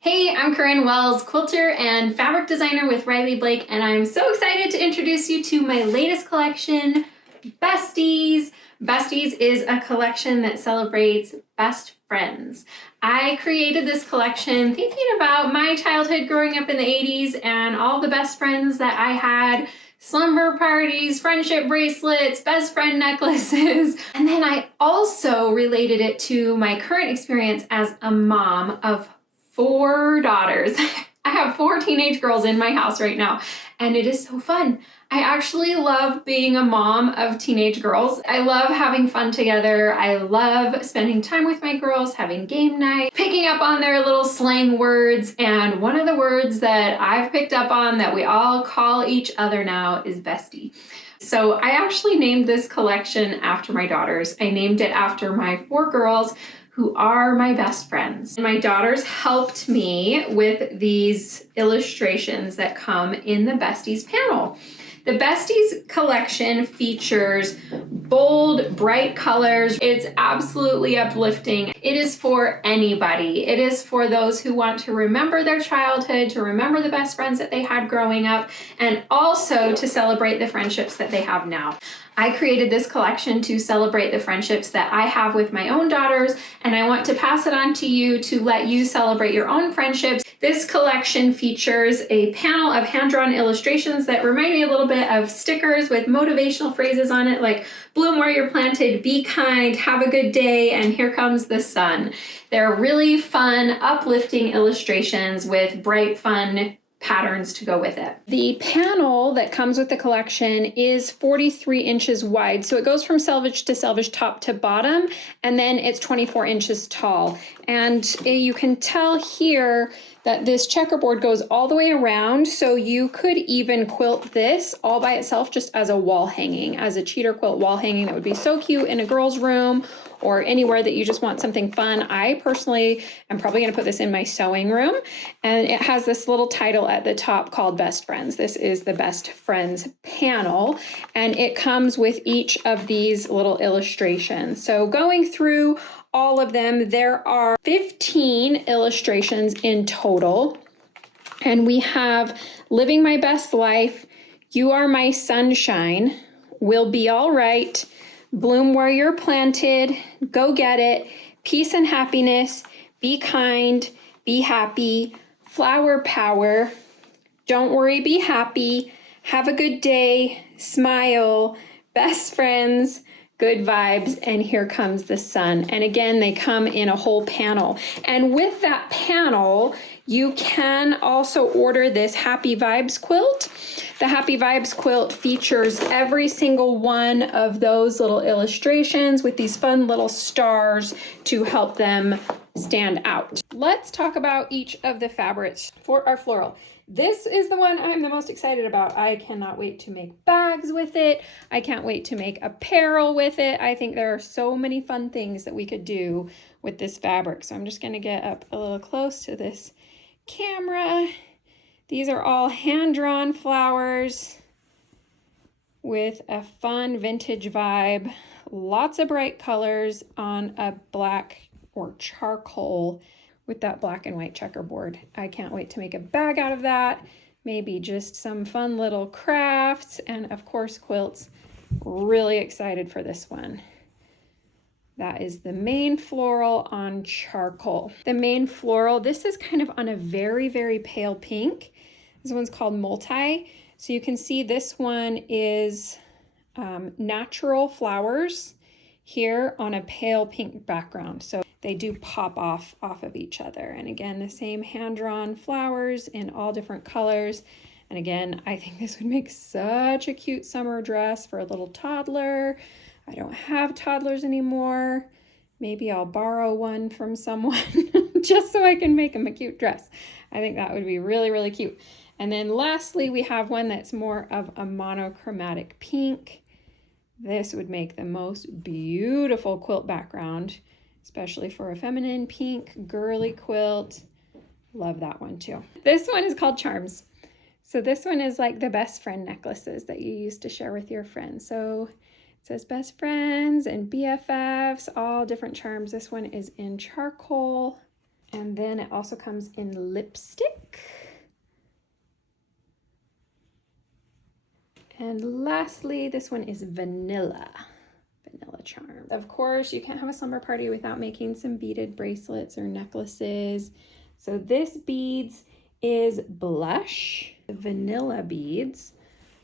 Hey, I'm Corinne Wells, quilter and fabric designer with Riley Blake, and I'm so excited to introduce you to my latest collection, Besties. Besties is a collection that celebrates best friends. I created this collection thinking about my childhood growing up in the 80s and all the best friends that I had, slumber parties, friendship bracelets, best friend necklaces. And then I also related it to my current experience as a mom of 4 daughters. I have 4 teenage girls in my house right now, and it is so fun. I actually love being a mom of teenage girls. I love having fun together. I love spending time with my girls, having game night, picking up on their little slang words. And one of the words that I've picked up on that we all call each other now is bestie. So I actually named this collection after my daughters. I named it after my 4 girls who are my best friends. My daughters helped me with these illustrations that come in the Besties panel. The Besties collection features bold, bright colors. It's absolutely uplifting. It is for anybody. It is for those who want to remember their childhood, to remember the best friends that they had growing up, and also to celebrate the friendships that they have now. I created this collection to celebrate the friendships that I have with my own daughters, and I want to pass it on to you to let you celebrate your own friendships. This collection features a panel of hand-drawn illustrations that remind me a little bit of stickers with motivational phrases on it like bloom where you're planted, be kind, have a good day, and here comes the sun. They're really fun, uplifting illustrations with bright, fun patterns to go with it. The panel that comes with the collection is 43 inches wide. So it goes from selvage to selvage, top to bottom, and then it's 24 inches tall. And you can tell here that this checkerboard goes all the way around. So you could even quilt this all by itself just as a wall hanging, as a cheater quilt wall hanging. That would be so cute in a girl's room or anywhere that you just want something fun. I personally am probably gonna put this in my sewing room, and it has this little title at the top called Best Friends. This is the Best Friends panel, and it comes with each of these little illustrations. So going through all of them, there are 15 illustrations in total, and we have Living My Best Life, You Are My Sunshine, We'll Be All Right, Bloom Where You're Planted, Go Get It, Peace and Happiness, Be Kind, Be Happy, Flower Power, Don't Worry, Be Happy, Have a Good Day, Smile, Best Friends, Good Vibes, and Here Comes the Sun. And again, they come in a whole panel. And with that panel, you can also order this Happy Vibes quilt. The Happy Vibes quilt features every single one of those little illustrations with these fun little stars to help them stand out. Let's talk about each of the fabrics for our floral. This is the one I'm the most excited about. I cannot wait to make bags with it. I can't wait to make apparel with it. I think there are so many fun things that we could do with this fabric. So I'm just gonna get up a little close to this camera. These are all hand-drawn flowers with a fun vintage vibe. Lots of bright colors on a black or charcoal with that black and white checkerboard. I can't wait to make a bag out of that. Maybe just some fun little crafts and of course quilts. Really excited for this one. That is the main floral on charcoal. The main floral, this is kind of on a very, very pale pink. This one's called Multi. So you can see this one is natural flowers here on a pale pink background. So they do pop off of each other. And again, the same hand-drawn flowers in all different colors. And again, I think this would make such a cute summer dress for a little toddler. I don't have toddlers anymore. Maybe I'll borrow one from someone just so I can make them a cute dress. I think that would be really, really cute. And then lastly, we have one that's more of a monochromatic pink. This would make the most beautiful quilt background, especially for a feminine pink girly quilt. Love that one too. This one is called Charms. So this one is like the best friend necklaces that you used to share with your friends. So it says best friends and BFFs, all different charms. This one is in charcoal. And then it also comes in lipstick. And lastly, this one is vanilla charm. Of course, you can't have a slumber party without making some beaded bracelets or necklaces. So this beads is blush, the vanilla beads.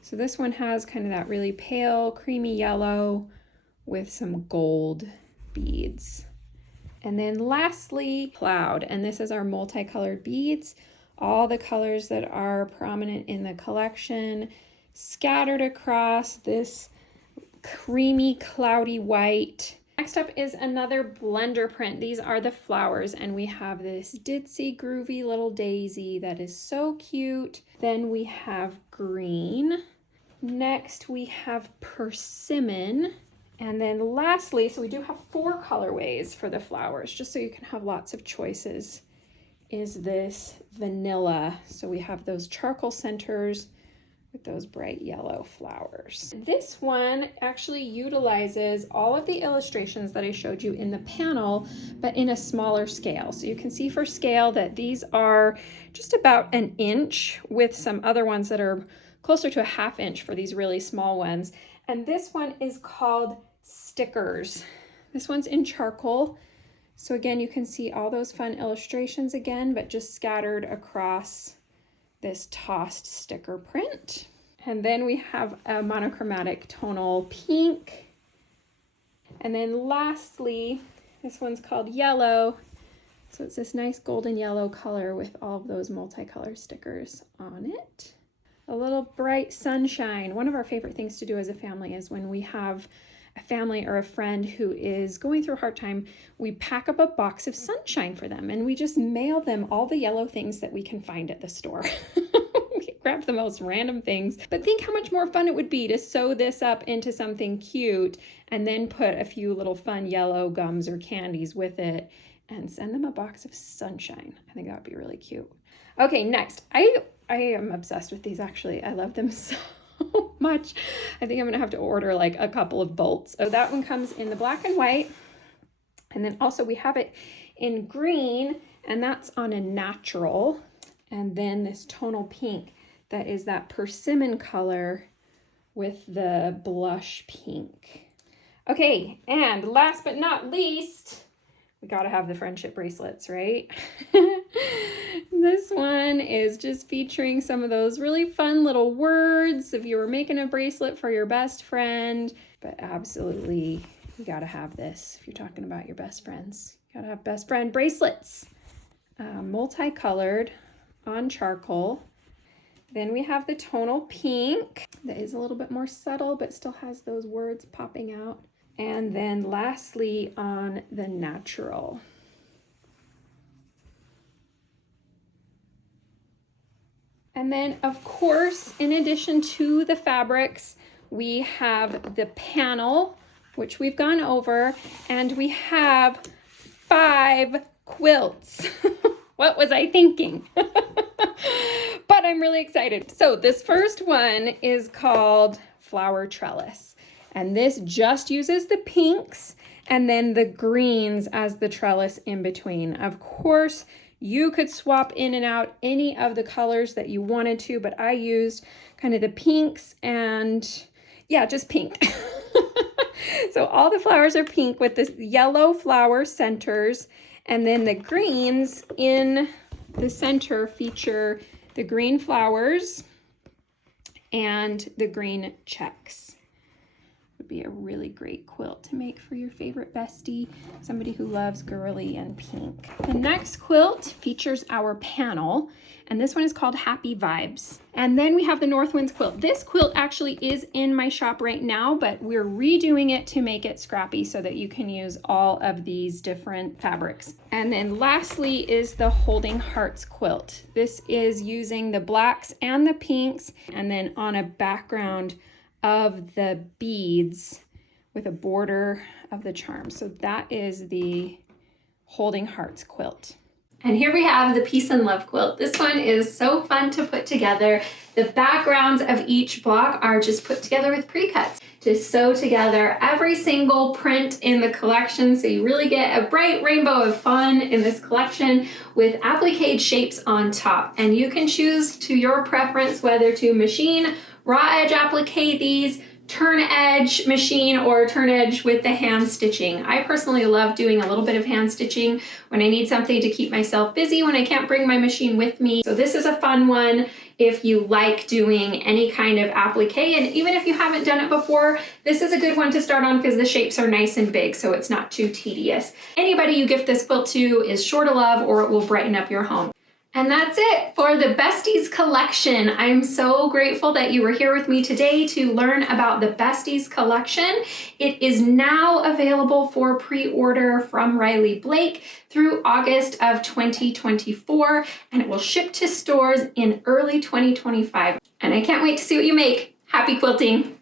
So this one has kind of that really pale, creamy yellow with some gold beads. And then lastly, cloud. And this is our multicolored beads. All the colors that are prominent in the collection scattered across this creamy, cloudy white. Next up is another blender print. These are the flowers, and we have this ditzy, groovy little daisy that is so cute. Then we have green. Next, we have persimmon. And then lastly, so we do have 4 colorways for the flowers, just so you can have lots of choices, is this vanilla. So we have those charcoal centers with those bright yellow flowers. This one actually utilizes all of the illustrations that I showed you in the panel, but in a smaller scale. So you can see for scale that these are just about an inch, with some other ones that are closer to a ½ inch for these really small ones. And this one is called stickers. This one's in charcoal. So again, you can see all those fun illustrations again, but just scattered across this tossed sticker print. And then we have a monochromatic tonal pink. And then lastly, this one's called yellow. So it's this nice golden yellow color with all of those multicolor stickers on it. A little bright sunshine. One of our favorite things to do as a family is when we have a family or a friend who is going through a hard time, we pack up a box of sunshine for them and we just mail them all the yellow things that we can find at the store. We grab the most random things, but think how much more fun it would be to sew this up into something cute and then put a few little fun yellow gums or candies with it and send them a box of sunshine. I think that would be really cute. Okay, next, I am obsessed with these actually. I love them so much. I think I'm gonna have to order like a couple of bolts. So that one comes in the black and white. And then also we have it in green, and that's on a natural. And then this tonal pink, that is that persimmon color with the blush pink. Okay, and last but not least, we gotta have the friendship bracelets, right? This one is just featuring some of those really fun little words if you were making a bracelet for your best friend. But absolutely, you gotta have this if you're talking about your best friends. You gotta have best friend bracelets. Multicolored on charcoal. Then we have the tonal pink that is a little bit more subtle but still has those words popping out. And then lastly on the natural. And then of course, in addition to the fabrics, we have the panel, which we've gone over, and we have 5 quilts. What was I thinking? But I'm really excited. So this first one is called Flower Trellis. And this just uses the pinks and then the greens as the trellis in between. Of course, you could swap in and out any of the colors that you wanted to, but I used kind of the pinks and yeah, just pink. So all the flowers are pink with this yellow flower centers, and then the greens in the center feature the green flowers and the green checks. Would be a really great quilt to make for your favorite bestie, somebody who loves girly and pink. The next quilt features our panel, and this one is called Happy Vibes. And then we have the North Winds quilt. This quilt actually is in my shop right now, but we're redoing it to make it scrappy so that you can use all of these different fabrics. And then lastly is the Holding Hearts quilt. This is using the blacks and the pinks, and then on a background of the beads with a border of the charm. So that is the Holding Hearts quilt. And here we have the Peace and Love quilt. This one is so fun to put together. The backgrounds of each block are just put together with pre-cuts to sew together every single print in the collection, so you really get a bright rainbow of fun in this collection with applique shapes on top. And you can choose to your preference whether to machine, raw edge applique these, turn edge machine, or turn edge with the hand stitching. I personally love doing a little bit of hand stitching when I need something to keep myself busy when I can't bring my machine with me. So this is a fun one if you like doing any kind of applique, and even if you haven't done it before, this is a good one to start on because the shapes are nice and big, so it's not too tedious. Anybody you gift this quilt to is sure to love, or it will brighten up your home. And that's it for the Besties collection. I'm so grateful that you were here with me today to learn about the Besties collection. It is now available for pre-order from Riley Blake through August of 2024, and it will ship to stores in early 2025. And I can't wait to see what you make. Happy quilting!